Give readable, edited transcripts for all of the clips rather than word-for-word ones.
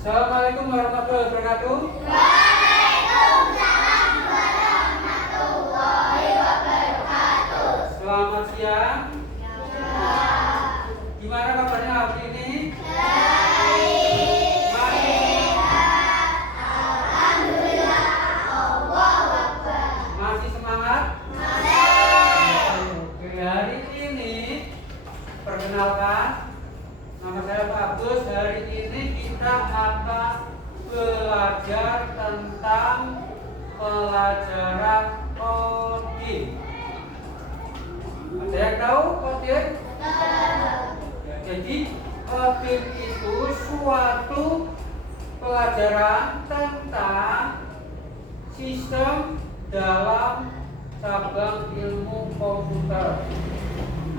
Assalamualaikum warahmatullahi wabarakatuh. Waalaikumsalam warahmatullahi wabarakatuh. Selamat siang. Ya. Gimana kabarnya hari ini? Baik. Masih, Alhamdulillah. Allahu Akbar. masih semangat? Masih. Oke, hari ini perkenalkan, nama saya Pak Agus. Hari ini kita akan belajar tentang pelajaran coding. Ada yang tahu coding? Ya, jadi coding itu suatu pelajaran tentang sistem dalam cabang ilmu komputer.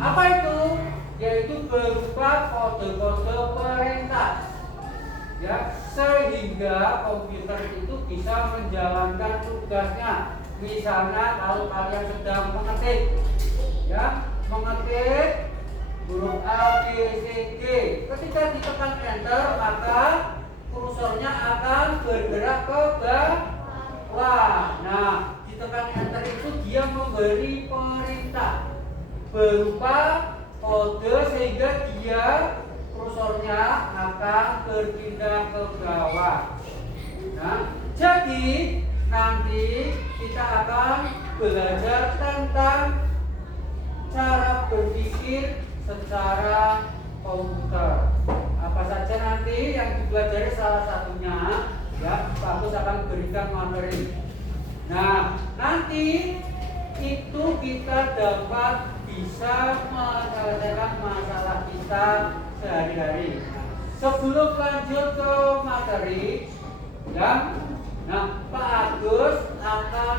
Apa itu? Yaitu berupa kode-kode perintah. Ya, sehingga komputer itu bisa menjalankan tugasnya. Misalnya kalau kalian sedang mengetik, ya, mengetik huruf A, B, C, D. Ketika ditekan enter, maka kursornya akan bergerak ke bawah. Nah, ditekan enter itu dia memberi perintah berupa kode sehingga dia kursornya akan berpindah ke bawah. Nah, jadi nanti kita akan belajar tentang cara berpikir secara komputer. Apa saja nanti yang dipelajari salah satunya, ya, Pak Agus akan berikan materi. Nah, nanti itu kita dapat bisa menyelesaikan masalah kita sehari-hari. Sebelum lanjut ke materi, ya, nah, Pak Agus akan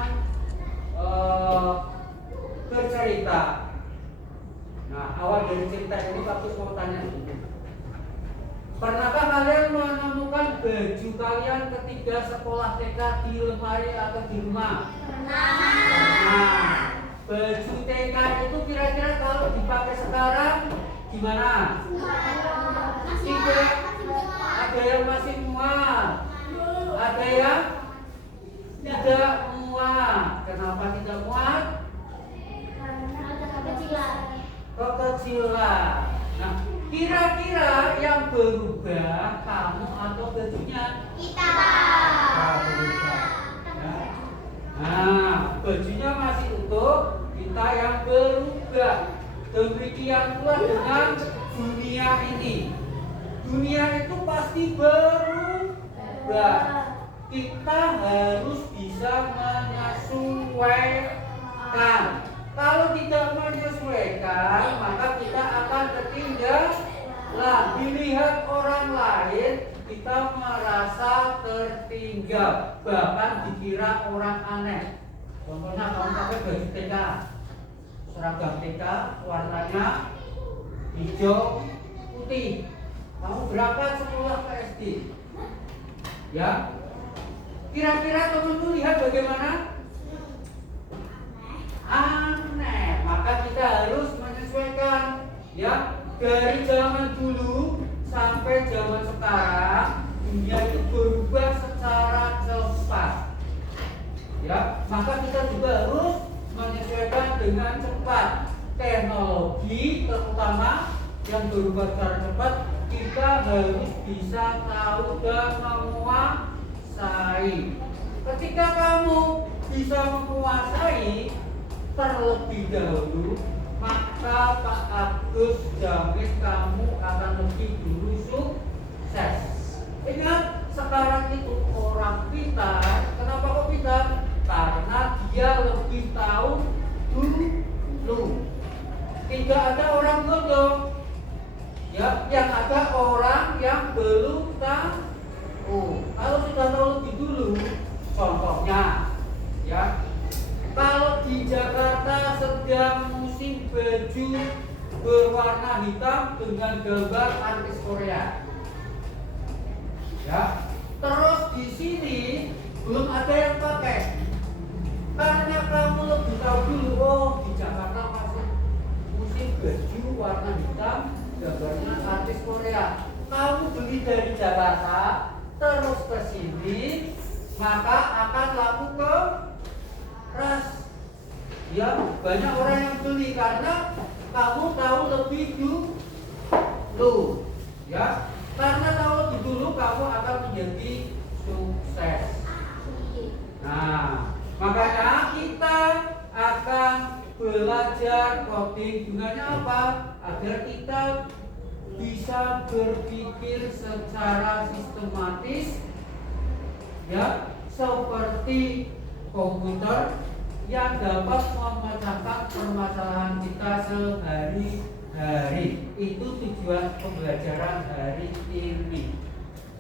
bercerita. Nah, awal dari cerita ini Pak Agus mau tanya dulu. Pernahkah kalian menemukan baju kalian ketika sekolah TK di lemari atau di rumah? Nah, baju TK itu kira-kira kalau dipakai sekarang gimana? Tidak, ada yang masih muat, ada yang tidak muat. Kenapa tidak muat? Kekecilan. Nah, kira-kira yang berubah kamu atau bajunya? Kita. Berubah. Ya. Nah, bajunya masih utuh, kita yang berubah. Demikian pula dengan dunia ini. Dunia itu pasti berubah. Kita harus bisa menyesuaikan. Kalau tidak menyesuaikan, maka kita akan ketinggalan. Dilihat orang lain, kita merasa tertinggal, bahkan dikira orang aneh. Contohnya kamu pakai baju TK, seragam TK warnanya hijau putih. Kamu berangkat sekolah ke SD, ya. Kira-kira temanmu lihat bagaimana? Aneh. Maka kita harus menyesuaikan, ya. Dari zaman dulu sampai zaman sekarang, dunia itu berubah secara cepat, ya. Maka kita juga harus menyesuaikan dengan cepat. Teknologi terutama yang berubah secara cepat, kita harus bisa tahu dan menguasai. Ketika kamu bisa menguasai terlebih dahulu, maka Pak Agus jamin kamu akan lebih dulu sukses. Ingat, sekarang itu orang pintar. Kenapa kok pintar? Karena dia lebih tahu dulu. Tidak ada orang bodoh, ya, yang ada orang yang belum tahu. Kalau sudah tahu lebih dulu, contohnya, ya, kalau di Jakarta sedang musim baju berwarna hitam dengan gambar artis Korea, ya, terus di sini belum ada yang pakai, karena kamu lebih tahu dulu. Oh, di Jakarta masih musim baju warna hitam gambarnya artis Korea. Kamu beli dari Jakarta, terus ke sini, maka akan laku ke ras. Ya, banyak orang yang beli karena kamu tahu lebih dulu. Ya, karena tahu lebih dulu kamu akan menjadi sukses. Nah, makanya kita akan belajar coding. Gunanya apa? Agar kita bisa berpikir secara sistematis, ya, seperti komputer yang dapat memecahkan permasalahan kita sehari-hari. Itu tujuan pembelajaran hari ini,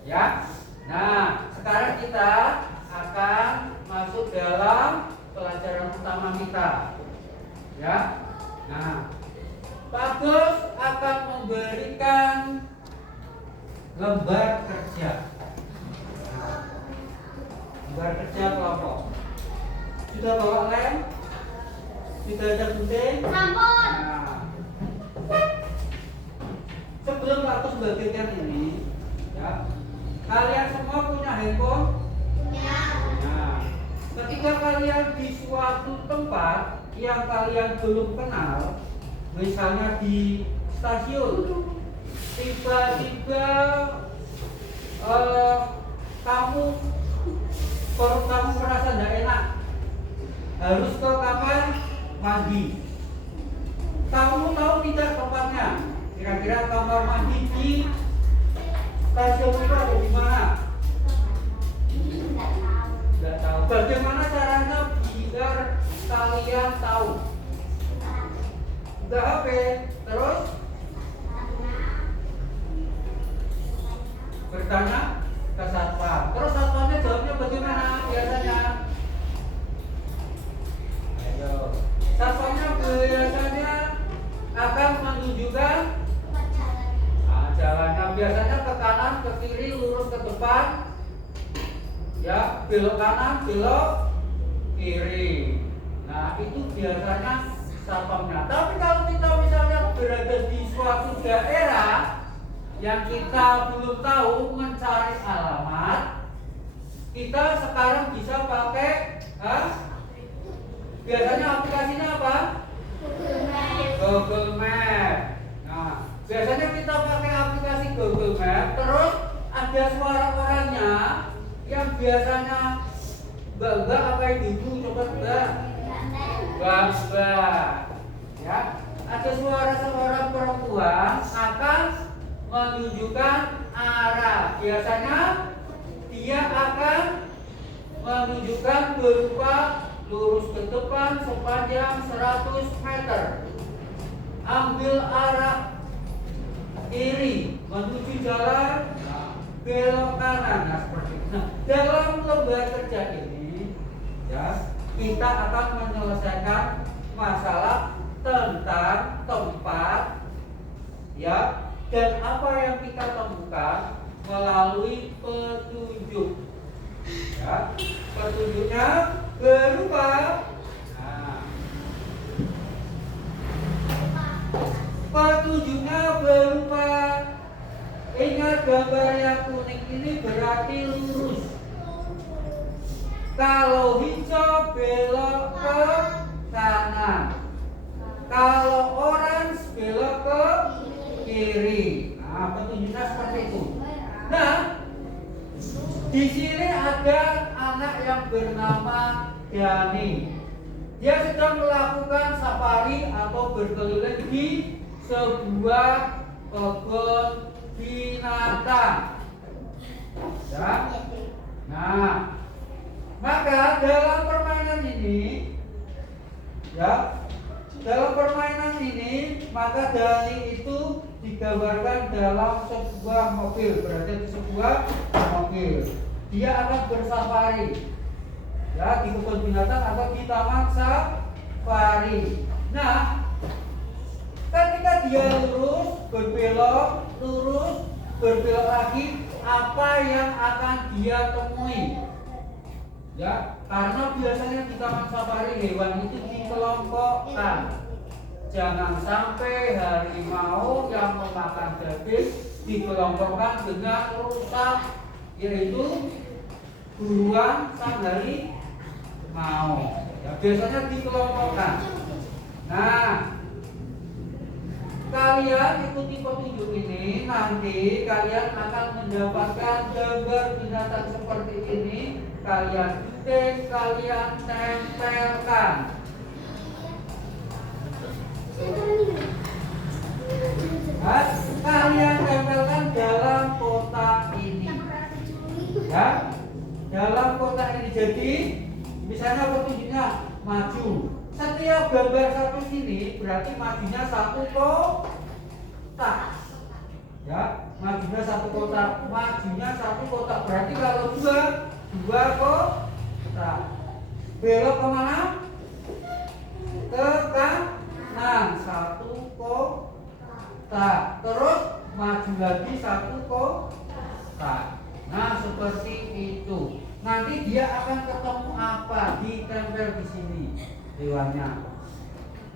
ya. Nah, sekarang kita akan masuk dalam pelajaran utama kita, ya. Nah, Pak Agus akan memberikan lembar kerja. Nah, lembar kerja kelompok. Sudah bawa lem? Sudah ada gunting? Sampun. Nah, sebelum Pak Agus membagikan ini, ya, kalian semua punya handphone? Ya. Nah, ketika kalian di suatu tempat yang kalian belum kenal, misalnya di stasiun, tiba-tiba perut kamu merasa tidak enak, harus ke kamar mandi. Kamu tahu tidak tempatnya? Kira-kira kamar mandi di stasiun itu ada di mana? Tidak tahu. Bagaimana caranya biar kalian tahu? Buka HP, terus bertanya ke satpam. Terus satpamnya jawabnya bagaimana biasanya? Ayo. Satpamnya biasanya akan menunjukkan jalannya. Biasanya ke kanan, ke kiri, lurus ke depan. Ya, belok kanan, belok kiri. Nah, itu biasanya satpamnya. Tapi kalau kita misalnya berada di suatu daerah yang kita belum tahu mencari alamat, kita sekarang bisa pakai biasanya aplikasinya apa? Google Map. Nah, biasanya kita pakai aplikasi Google Map, terus ada suara orangnya yang biasanya mbak apa itu? Coba mbak. Ya, ada suara seorang perempuan akan menunjukkan arah. Biasanya dia akan menunjukkan berupa lurus ke depan sepanjang 100 meter. Ambil arah kiri menuju jalan, belok kanan. Nah, seperti itu. Nah, dalam lembar kerja ini, ya, kita akan menyelesaikan masalah tentang tempat, ya, dan apa yang kita temukan melalui petunjuk. Ya, petunjuknya berupa petunjuknya berupa, ingat gambar yang kuning ini berarti lurus. Kalau hijau belok ke kanan. Kalau orange belok ke kiri. Nah, petunjuknya seperti itu. Nah, di sini ada anak yang bernama Dani. Dia sedang melakukan safari atau berkeliling di sebuah kebun binatang. Ya. Nah, maka dalam permainan ini, ya, dalam permainan ini, maka Dani itu digambarkan dalam sebuah mobil, berada di sebuah mobil. Dia akan bersafari, ya, di kebun binatang atau di taman safari. Nah, ketika dia lurus, berbelok, lurus, berbelok lagi, apa yang akan dia temui? Ya, karena biasanya di taman safari hewan itu dikelompokkan. Jangan sampai harimau yang memakan daging dikelompokkan dengan rusa yaitu buruan sang hari mau. Ya, biasanya dikelompokkan. Nah, kalian ikuti petunjuk ini, nanti kalian akan mendapatkan gambar binatang seperti ini. Kalian gunting, kalian tempelkan. Nah, kalian tempelkan dalam kotak ini. Ya, dalam kotak ini. Jadi, misalnya petunjuknya maju. Setiap gambar satu sini berarti majunya satu kotak. Ya, majunya satu kotak. Majunya satu kotak. Berarti kalau dua kotak. Belok kemana? Ke kanan, satu kotak. Terus maju lagi satu kotak. Nah, seperti itu. Nanti dia akan ketemu apa? Ditempel di sini hewannya.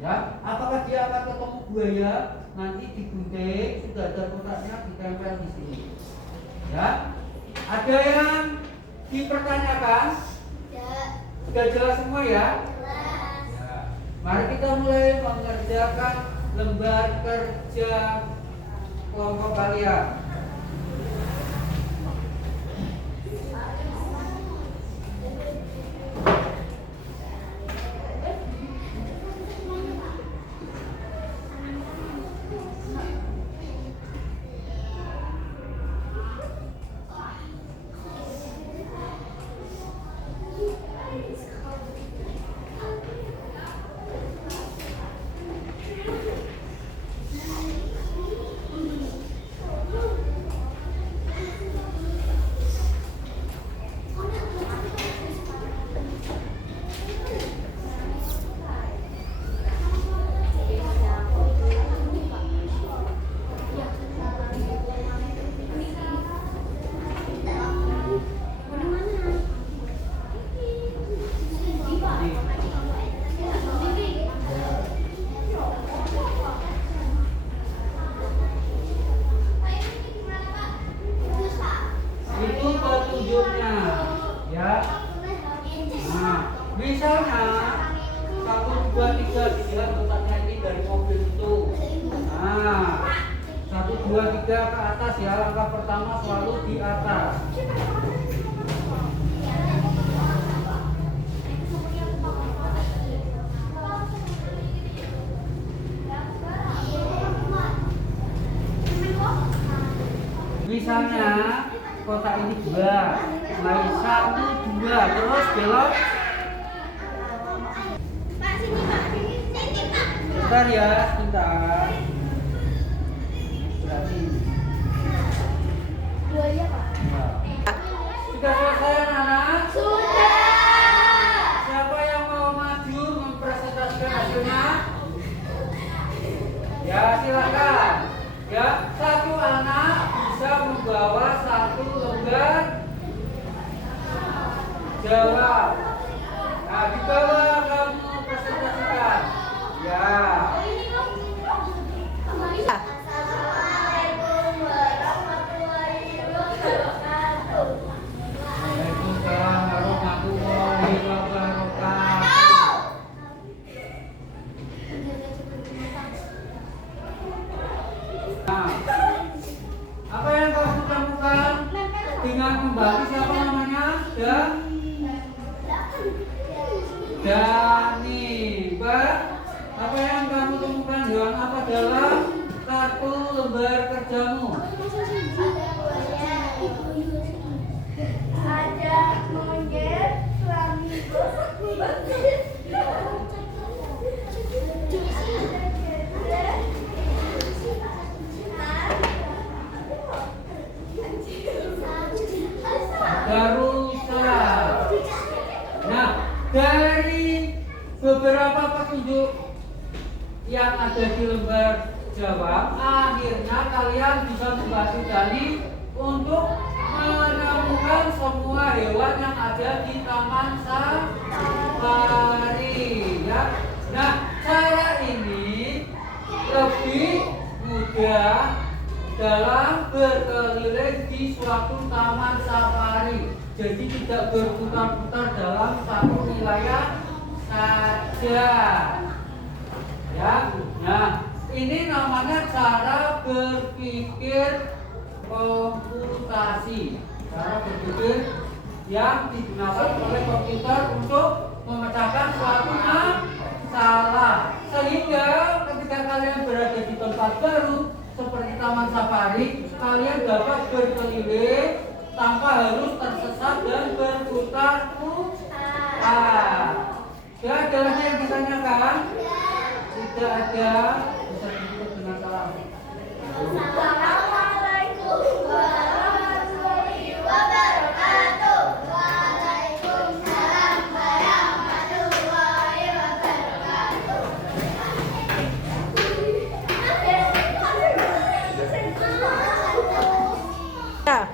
Ya, apakah dia akan ketemu buaya? Nanti digunting, sudah ada kotaknya, ditempel di sini. Ya, ada yang dipertanyakan? Sudah jelas semua ya? Ya. Mari kita mulai mengerjakan lembar kerja kelompok kalian. Itu petunjuknya, ya. Nah, misalnya 1, 2, 3 dilihat kotaknya ini dari mobil itu. Nah, 1, 2, 3 ke atas ya. Langkah pertama selalu di atas. Misalnya kotak ini 2, mulai 1, 2, terus belok. Bentar ya, sebentar. Berarti. Sudah selesai anak-anak? Siapa yang mau maju mempresentasikan hasilnya? Ya, silakan. Ya, satu anak bisa membawa satu lembar jawab. Nah, di bawah kamu presentasikan. Ya. Assalamualaikum warahmatullahi wabarakatuh. Waalaikumsalam warahmatullahi wabarakatuh. Nah, apa yang kamu temukan dengan membantu siapa namanya? Dani. Apa yang kamu temukan hewan apa dalam kartu lembar kerjamu? Ada monyet, flamingo, Garuda. Nah, dari beberapa petunjuk yang ada di lembar jawab, akhirnya kalian bisa membantu Dani untuk menemukan semua hewan yang ada di taman safari, ya. Nah, cara ini lebih mudah dalam berkeliling di suatu taman safari. Jadi tidak berputar-putar dalam satu wilayah saja. Ya, nah ini namanya cara berpikir komputasi. Cara berpikir yang digunakan oleh komputer untuk memecahkan suatu masalah. Sehingga ketika kalian berada di tempat baru seperti taman safari, kalian dapat berkeliling tanpa harus tersesat dan berputar-putar. Tidak ada lagi yang ditanyakan? Tidak ada. Bisa ditutup dengan salam. Assalamualaikum warahmatullahi wabarakatuh. Waalaikumsalam warahmatullahi wabarakatuh. Nah,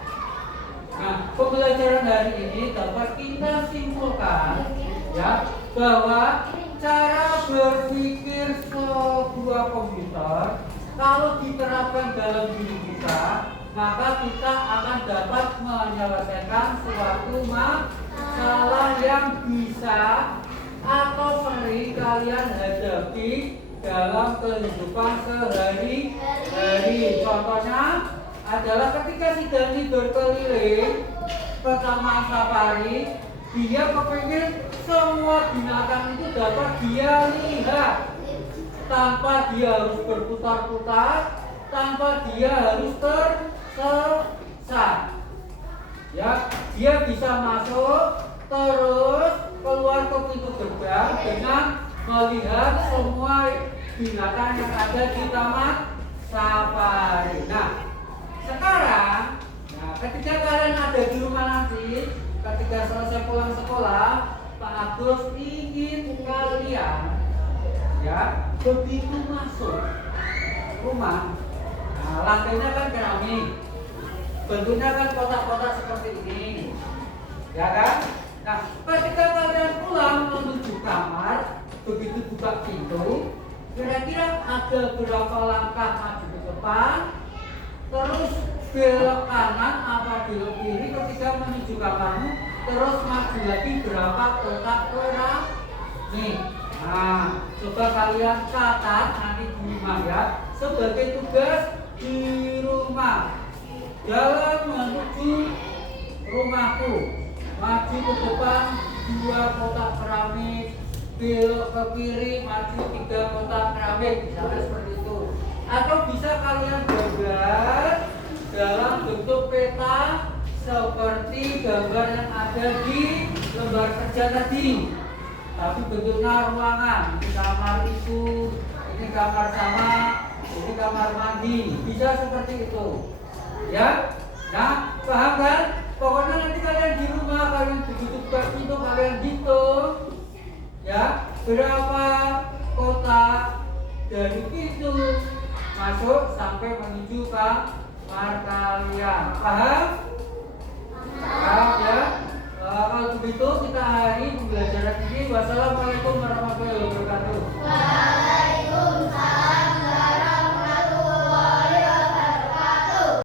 pembelajaran hari ini dapat kita simpulkan ya bahwa cara berpikir sebuah komputer kalau diterapkan dalam diri kita, maka kita akan dapat menyelesaikan suatu masalah yang bisa atau sering kalian hadapi dalam kehidupan sehari-hari. Contohnya adalah ketika si Dani berkeliling ke taman safari, dia kepingin semua binatang itu dapat dia lihat tanpa dia harus berputar-putar, tanpa dia harus tersesat. Ya, dia bisa masuk terus keluar ke pintu gerbang dengan melihat semua binatang yang ada di taman safari. Nah, sekarang, ketika kalian ada di rumah nanti, ketika selesai pulang sekolah, Pak Agus ingin kalian ya begitu masuk rumah. Nah, lantainya kan keramik, bentuknya kan kotak-kotak seperti ini, ya kan? Nah, ketika kalian pulang menuju kamar, begitu buka pintu, kira-kira ada berapa langkah maju ke depan, terus belok kanan apa belok kiri ketika menuju kamarmu, terus maju lagi berapa kotak keramik. Nah, coba kalian catat nanti di rumah ya, sebagai tugas di rumah. Dalam menuju rumahku, maju ke depan 2 kotak keramik, belok ke kiri maju 3 kotak keramik, misalnya seperti itu. Atau bisa kalian gambar dalam bentuk peta seperti gambar yang ada di lembar kerja tadi. Tapi bentuknya ruangan, ini kamar itu, ini kamar sama, ini kamar mandi, bisa seperti itu, ya. Nah, paham kan? Pokoknya nanti kalian di rumah, kalian begitu buka pintu, kalian hitung, ya, berapa kotak dari pintu masuk sampai menuju kamar kalian. Paham? Paham ya?